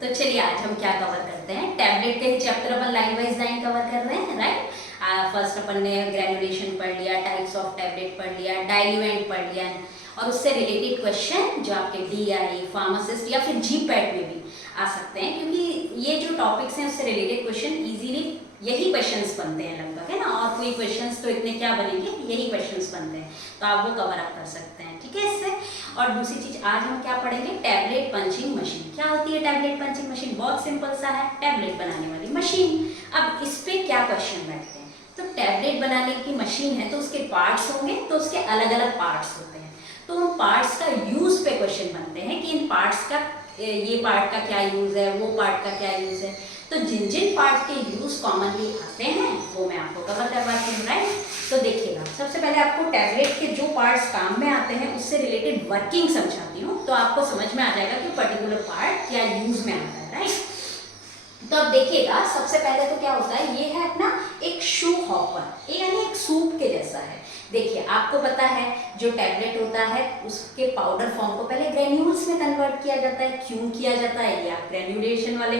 तो चलिए आज हम क्या कवर करते हैं, टैबलेट के चैप्टर अपन लाइन वाइज लाइन कवर कर रहे हैं, राइट। फर्स्ट अपन ने ग्रेनुलेशन पढ़ लिया, टाइप्स ऑफ टैबलेट पढ़ लिया, डाइल्यूएंट पढ़ लिया, और उससे रिलेटेड क्वेश्चन जो आपके डीआई, फार्मासिस्ट या फिर जीपैट में भी आ सकते हैं, क्योंकि ये जो टॉपिक्स हैं उससे रिलेटेड क्वेश्चन इजीली यही क्वेश्चंस बनते हैं लगभग, है ना। और कोई क्वेश्चंस तो इतने क्या बनेंगे, यही क्वेश्चंस बनते हैं, तो आप वो कवर अप कर सकते हैं, ठीक है इससे। और दूसरी चीज आज हम क्या पढ़ेंगे, टैबलेट पंचिंग मशीन। क्या होती है टैबलेट पंचिंग मशीन? बहुत सिंपल सा है, टैबलेट बनाने वाली मशीन। अब इस पे क्या क्वेश्चन बैठते हैं, तो टैबलेट बनाने की मशीन है तो उसके पार्ट्स होंगे, तो उसके अलग अलग पार्ट्स होते हैं, तो उन पार्ट्स का यूज पे क्वेश्चन बनते हैं कि इन पार्ट्स का, ये पार्ट का क्या यूज है, वो पार्ट का क्या यूज है। तो जिन जिन पार्ट के यूज कॉमनली आते हैं वो मैं आपको कवर करवाती हूँ, राइट। तो देखिएगा, सबसे पहले आपको टैबलेट के जो पार्ट्स काम में आते हैं उससे रिलेटेड वर्किंग समझाती हूँ, तो आपको समझ में आ जाएगा कि पर्टिकुलर पार्ट क्या यूज में आता है, राइट। तो अब देखिएगा, सबसे पहले तो क्या होता है, ये है अपना एक शू हॉपर, यानी एक सूप के जैसा है। देखिए आपको पता है जो टैबलेट होता है उसके पाउडर फॉर्म को पहले ग्रेन्यूल्स में कन्वर्ट किया जाता है। क्यों किया जाता है ये आप ग्रेन्युलेशन वाले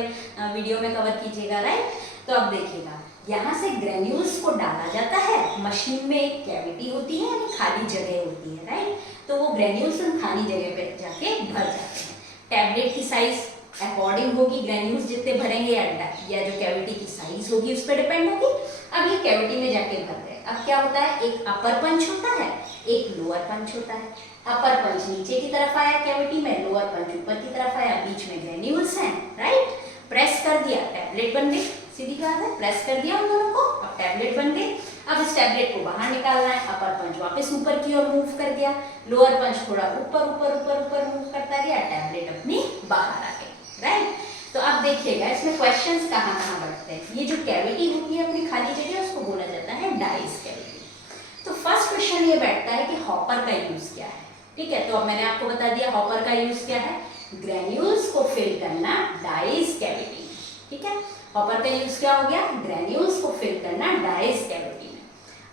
वीडियो में कवर कीजिएगा, राइट। तो अब देखिएगा, यहाँ से ग्रेन्यूल्स को डाला जाता है, मशीन में एक कैविटी होती है यानी खाली जगह होती है, राइट। तो वो ग्रेन्यूल्स उन खाली जगह पे जाके भर जाते हैं। टैबलेट की साइज अकॉर्डिंग होगी, ग्रेन्यूल्स जितने भरेंगे या जो कैविटी की साइज होगी उस पर डिपेंड होगी। अब ये कैविटी में जाके भर गए। अब क्या होता है, एक अपर पंच होता है, एक लोअर पंच होता है। अपर पंच नीचे की तरफ आया कैविटी में, लोअर पंच ऊपर की तरफ आया, बीच में ग्रेन्यूल्स हैं, राइट। प्रेस कर दिया, टैबलेट बन गई, सीधी बात है, प्रेस कर दिया उन दोनों को, अब टैबलेट बन गई। अब इस टैबलेट को बाहर निकालना है, अपर पंच वापस ऊपर की ओर मूव कर दिया, लोअर पंच थोड़ा ऊपर ऊपर ऊपर ऊपर मूव करता गया, टैबलेट अपनी बाहर आ गई, राइट। तो अब देखिएगा इसमें क्वेश्चंस कहाँ कहाँ बढ़ते हैं। ये जो कैविटी होती है अपनी खाली जगह, उसको बोला जाता है डाइस कैविटी। तो फर्स्ट क्वेश्चन ये बैठता है कि हॉपर का यूज क्या है, ठीक है। तो अब मैंने आपको बता दिया हॉपर का यूज क्या है, ग्रेन्यूल्स को फिल करना डाइस कैविटी में, ठीक है। हॉपर का यूज क्या हो गया, ग्रेन्यूल्स को फिल करना डाइस कैविटी में।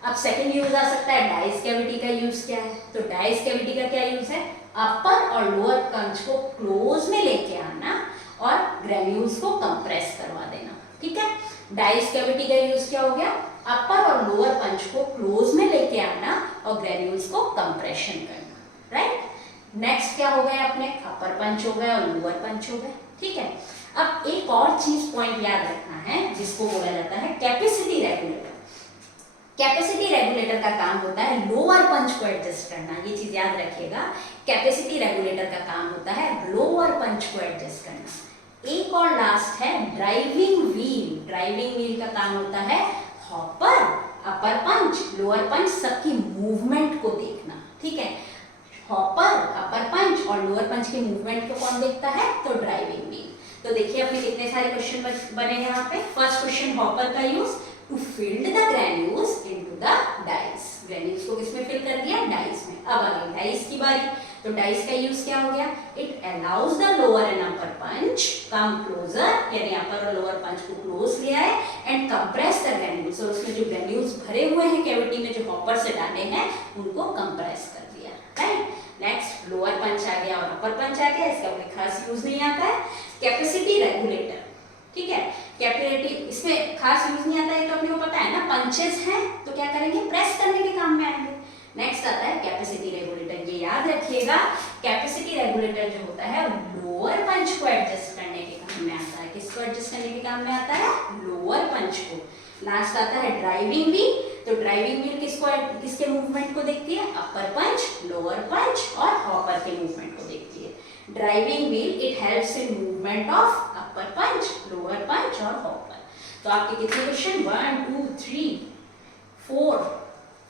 अब सेकंड यूज आ सकता है डाइस कैविटी का यूज क्या है, तो डाइस कैविटी का क्या यूज है, अपर और लोअर पंच को क्लोज में लेके आना और ग्रेन्यूल्स को कंप्रेस करवा देना, ठीक है। डाइस कैविटी का यूज क्या हो गया, अपर और लोअर पंच को क्लोज में लेके आना और ग्रेन्यूल्स को कंप्रेशन करना, राइट। नेक्स्ट क्या हो गया, अपने अपर पंच हो गया और लोअर पंच हो गए, ठीक है। अब एक और चीज पॉइंट याद रखना है जिसको बोला जाता है कैपेसिटी रेगुलेटर। कैपेसिटी रेगुलेटर का काम होता है लोअर पंच को एडजस्ट करना, ये चीज याद रखिएगा। कैपेसिटी रेगुलेटर का काम होता है लोअर पंच को एडजस्ट करना। एक और लास्ट है ड्राइविंग व्हील। ड्राइविंग व्हील का काम होता है हॉपर, अपर पंच, लोअर पंच सबकी मूवमेंट को देखना, ठीक है। हॉपर, अपर पंच और लोअर पंच की मूवमेंट को कौन देखता है, तो ड्राइविंग व्हील। तो देखिए अपने कितने सारे क्वेश्चन बने यहाँ पे। फर्स्ट क्वेश्चन हॉपर का use to fill the granules into the dice. Granules को किसमें फिल कर दिया, डाइस में। अब आ गई डाइस की बारी, तो डाइस का यूज क्या हो गया, it allows the lower and upper punch come closer, यानी अपर और लोअर पंच को क्लोज ले आए एंड कंप्रेस द ग्रेन्यूल्स, और उसमें जो ग्रेन्यूल्स भरे हुए हैं कैविटी में जो हॉपर से डाले हैं उनको कंप्रेस कर दिया, राइट। नेक्स्ट लोअर पंच आ गया और अपर पंच आ गया, इसका कोई खास यूज नहीं आता है। कैपेसिटी रेगुलेटर, ठीक है। कैपेसिटी इसमें खास यूज नहीं आता है, तो अपने को पता है ना, पंचेस हैं तो क्या करेंगे, प्रेस करने के काम में आएंगे। नेक्स्ट आता है कैपेसिटी रेगुलेटर, ये याद रखिएगा, कैपेसिटी रेगुलेटर जो होता है लोअर पंच को एडजस्ट करने के काम में आता है। किसको एडजस्ट करने के काम में आता है, लोअर पंच को। लास्ट आता है ड्राइविंग व्हील, तो ड्राइविंग व्हील किसके मूवमेंट को देखती है, अपर पंच, लोअर पंच और हॉपर के मूवमेंट को देखती है। Driving wheel it helps in movement of upper punch, lower punch और हॉपर। तो आपके कितने क्वेश्चन, 1 2 3 4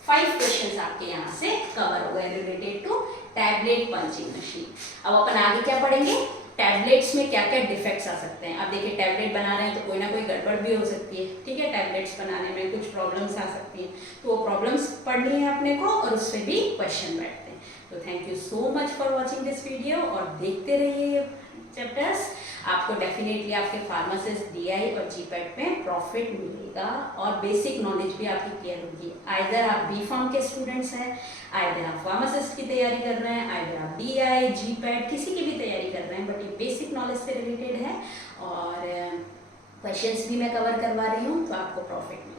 5 क्वेश्चंस आपके यहाँ से कवर हो गए related to tablet punching machine. अब अपन आगे क्या पढ़ेंगे, टैबलेट्स में क्या क्या डिफेक्ट्स आ सकते हैं। अब देखिए टैबलेट बना रहे हैं तो कोई ना कोई गड़बड़ भी हो सकती है, ठीक है। टैबलेट्स बनाने में कुछ प्रॉब्लम्स आ सकती हैं, तो वो प्रॉब्लम्स पढ़नी है अपने को और उससे भी क्वेश्चन बैठते हैं। तो thank you so much for watching this video, और देखते रहिए ये चैप्टर्स। आपको डेफिनेटली आपके फार्मासिस्ट, डीआई और जीपैट में प्रॉफिट मिलेगा और बेसिक नॉलेज भी आपकी क्लियर होगी। आइदर आप बी फार्म के स्टूडेंट्स हैं, आइदर आप फार्मासिस्ट की तैयारी कर रहे हैं, आइदर आप डीआई, जीपैट किसी की भी तैयारी कर रहे हैं, बट ये बेसिक नॉलेज से रिलेटेड है क्वेश्चंस भी मैं कवर करवा रही हूँ, तो आपको प्रॉफिट